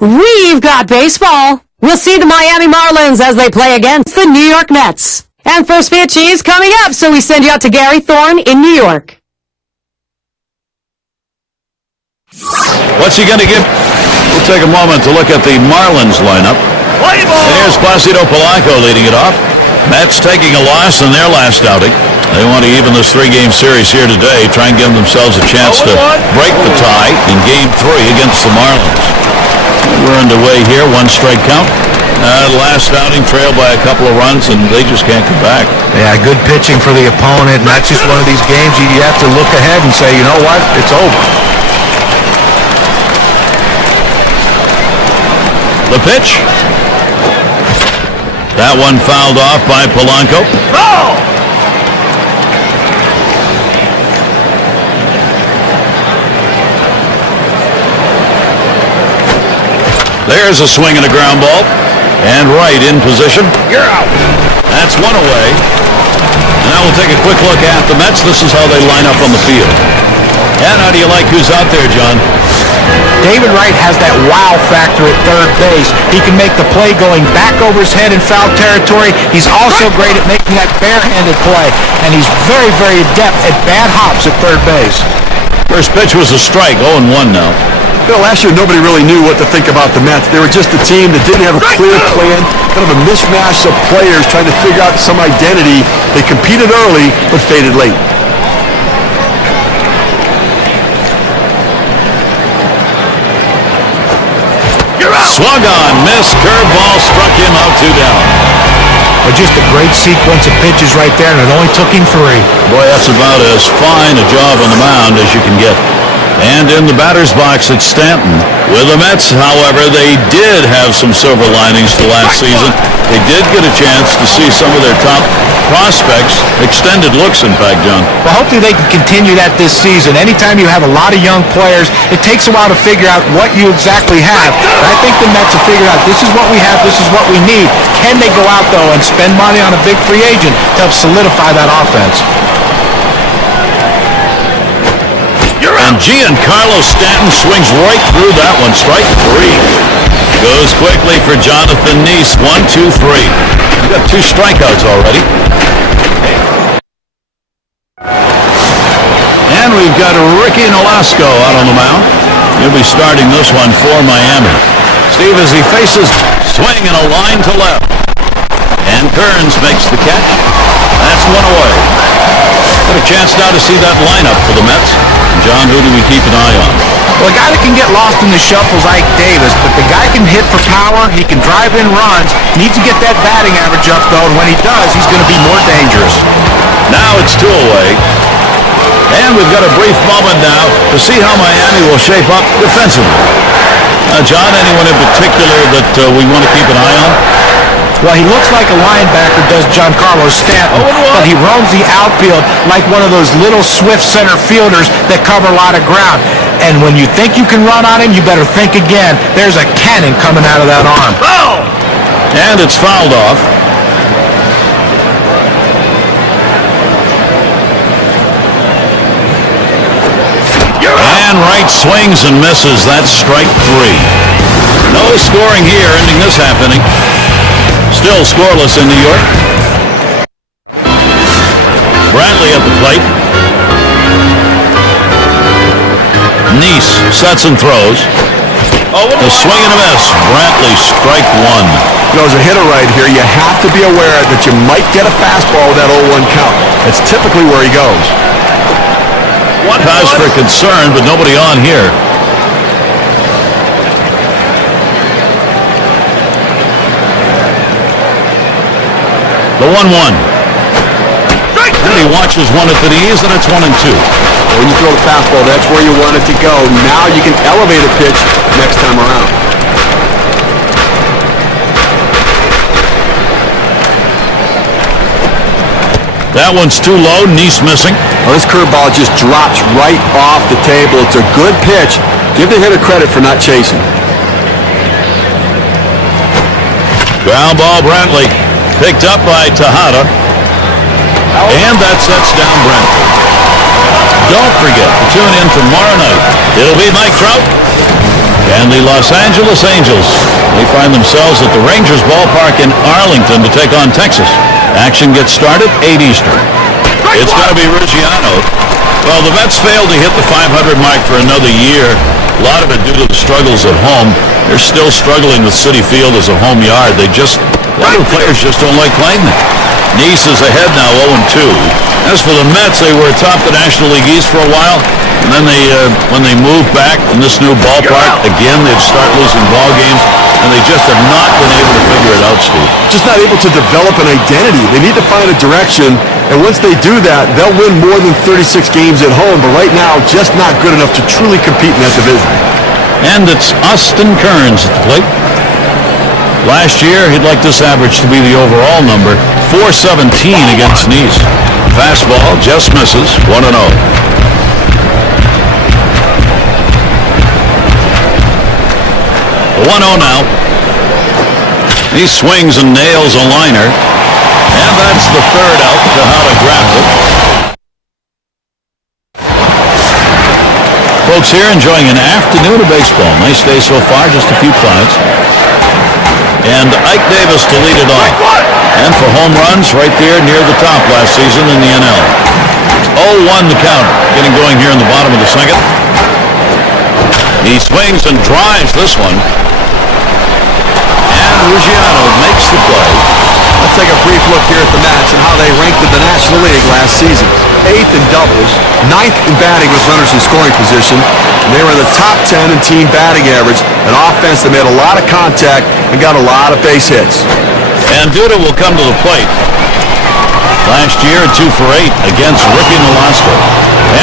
We've got baseball. We'll see the Miami Marlins as they play against the New York Mets. And first pitch is coming up, so we send you out to Gary Thorne in New York. What's he going to give? We'll take a moment to look at the Marlins lineup. And here's Placido Polanco leading it off. Mets taking a loss in their last outing. They want to even this three-game series here today, try and give themselves a chance to break the tie in Game 3 against the Marlins. We're underway here, one strike count. Last outing trailed by a couple of runs, and they just can't come back. Yeah, good pitching for the opponent, and that's just one of these games you have to look ahead and say, you know what, it's over. The pitch. That one fouled off by Polanco. Ball! There's a swing and a ground ball. And right in position. You're out. That's one away. And now we'll take a quick look at the Mets. This is how they line up on the field. And how do you like who's out there, John? David Wright has that wow factor at third base. He can make the play going back over his head in foul territory. He's also great at making that barehanded play. And he's very, very adept at bad hops at third base. First pitch was a strike, 0-1 now. Last year, nobody really knew what to think about the Mets. They were just a team that didn't have a clear plan, kind of a mishmash of players trying to figure out some identity. They competed early, but faded late. Swung on, missed, curveball, struck him out, 2 down. But just a great sequence of pitches right there, and it only took him 3. Boy, that's about as fine a job on the mound as you can get. And in the batter's box, it's Stanton. With the Mets, however, they did have some silver linings to last season. They did get a chance to see some of their top prospects, extended looks, in fact, John. Well, hopefully they can continue that this season. Anytime you have a lot of young players, it takes a while to figure out what you exactly have. But I think the Mets have figured out this is what we have, this is what we need. Can they go out, though, and spend money on a big free agent to help solidify that offense? And Giancarlo Stanton swings right through that one. Strike 3. Goes quickly for Jonathan Neese. 1, 2, 3. He's got 2 strikeouts already. And we've got Ricky Nolasco out on the mound. He'll be starting this one for Miami. Steve, as he faces swing and a line to left. And Kearns makes the catch. That's one away. Got a chance now to see that lineup for the Mets. John, who do we keep an eye on? Well, a guy that can get lost in the shuffle is Ike Davis, but the guy can hit for power, he can drive in runs, needs to get that batting average up, though, and when he does, he's going to be more dangerous. Now it's 2 away. And we've got a brief moment now to see how Miami will shape up defensively. John, anyone in particular that we want to keep an eye on? Well, he looks like a linebacker, does Giancarlo Stanton, but he roams the outfield like one of those little swift center fielders that cover a lot of ground. And when you think you can run on him, you better think again. There's a cannon coming out of that arm. Oh! And it's fouled off. And Wright swings and misses. That's strike 3. No scoring here, ending this half inning. Still scoreless in New York. Brantley at the plate. Neese sets and throws. The swing and a miss. Brantley, strike 1. As a hitter right here, you have to be aware that you might get a fastball with that 0-1 count. That's typically where he goes. Cause for concern, but nobody on here. The 1-1. And he watches one at the knees, and it's 1 and 2. When you throw the fastball, that's where you want it to go. Now you can elevate a pitch next time around. That one's too low. Neese missing. Well, this curveball just drops right off the table. It's a good pitch. Give the hitter credit for not chasing. Ground ball, Brantley. Picked up by Tejada. And that sets down Brantley. Don't forget to tune in tomorrow night. It'll be Mike Trout and And the Los Angeles Angels, they find themselves at the Rangers ballpark in Arlington to take on Texas. Action gets started 8 Eastern. It's going to be Ruggiano. Well, the Mets failed to hit the 500 mark for another year. A lot of it due to the struggles at home. They're still struggling with Citi Field as a home yard. A lot of the players just don't like playing there. Nice is ahead now, 0-2. As for the Mets, they were atop the National League East for a while, and then when they moved back in this new ballpark, again, they'd start losing ball games, and they just have not been able to figure it out, Steve. Just not able to develop an identity. They need to find a direction, and once they do that, they'll win more than 36 games at home, but right now, just not good enough to truly compete in that division. And it's Austin Kearns at the plate. Last year, he'd like this average to be the overall number, 417 against Nice. Fastball just misses, 1-0. The 1-0 now. He swings and nails a liner. And that's the third out. Tejada grabs it. Folks here enjoying an afternoon of baseball. Nice day so far, just a few clouds. And Ike Davis to lead it off. And for home runs, right there near the top last season in the NL. 0-1 the count. Getting going here in the bottom of the second. He swings and drives this one. And Ruggiano makes the play. Let's take a brief look here at the Mets and how they ranked in the National League last season. 8th in doubles, 9th in batting with runners in scoring position. And they were in the top 10 in team batting average, an offense that made a lot of contact and got a lot of base hits. And Duda will come to the plate. Last year, 2 for 8 against rookie Nolasco.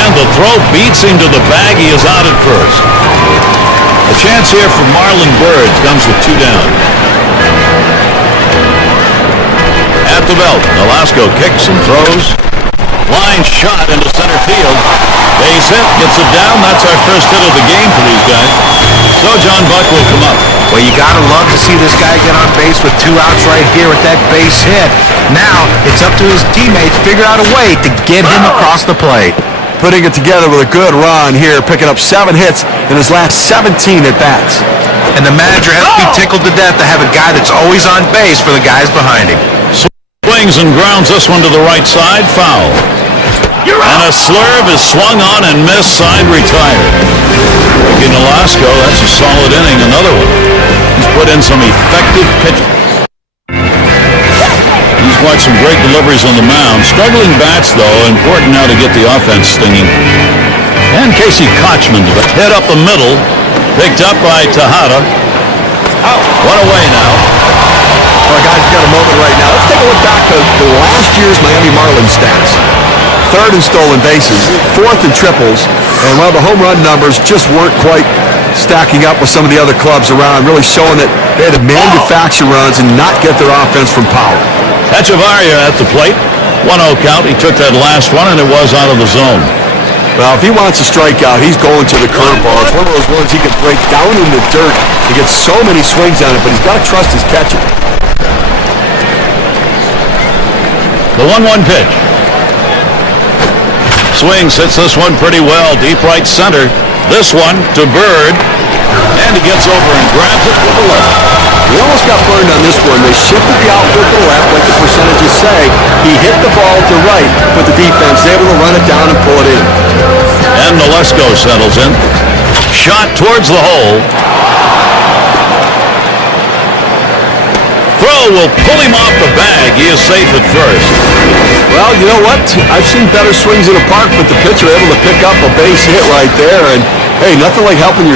And the throw beats him to the bag. He is out at first. A chance here for Marlon Byrd comes with 2 down. At the belt, Nolasco kicks and throws. Line shot into center field. Base hit, gets it down. That's our first hit of the game for these guys. So John Buck will come up. Well, you got to love to see this guy get on base with 2 outs right here with that base hit. Now, it's up to his teammates to figure out a way to get him across the plate. Putting it together with a good run here, picking up 7 hits in his last 17 at-bats. And the manager has to be tickled to death to have a guy that's always on base for the guys behind him. Swings and grounds this one to the right side, foul. And a slurve is swung on and missed, signed, retired. Ricky Nolasco, that's a solid inning, another one. He's put in some effective pitching. He's watched some great deliveries on the mound. Struggling bats, though, important now to get the offense stinging. And Casey Kochman hit up the middle, picked up by Tejada. One away now. All right, guys, we've got a moment right now. Let's take a look back to the last year's Miami Marlins stats. 3rd in stolen bases, 4th in triples, and while the home run numbers just weren't quite stacking up with some of the other clubs around, really showing that they had to manufacture runs and not get their offense from power. Echevarria at the plate. 1-0 count. He took that last one, and it was out of the zone. Well, if he wants a strikeout, he's going to the curveball. It's one of those ones he can break down in the dirt. He gets so many swings on it, but he's got to trust his catcher. The 1-1 pitch. Swings, hits this one pretty well. Deep right center. This one to Bird. And he gets over and grabs it with the left. He almost got burned on this one. They shifted the outfield to the left, like the percentages say. He hit the ball to right, but the defense able to run it down and pull it in. And Nolasco settles in. Shot towards the hole. Throw will pull him off the bag. He is safe at first. Well, you know what? I've seen better swings in the park, but the pitcher able to pick up a base hit right there. And, hey, nothing like helping your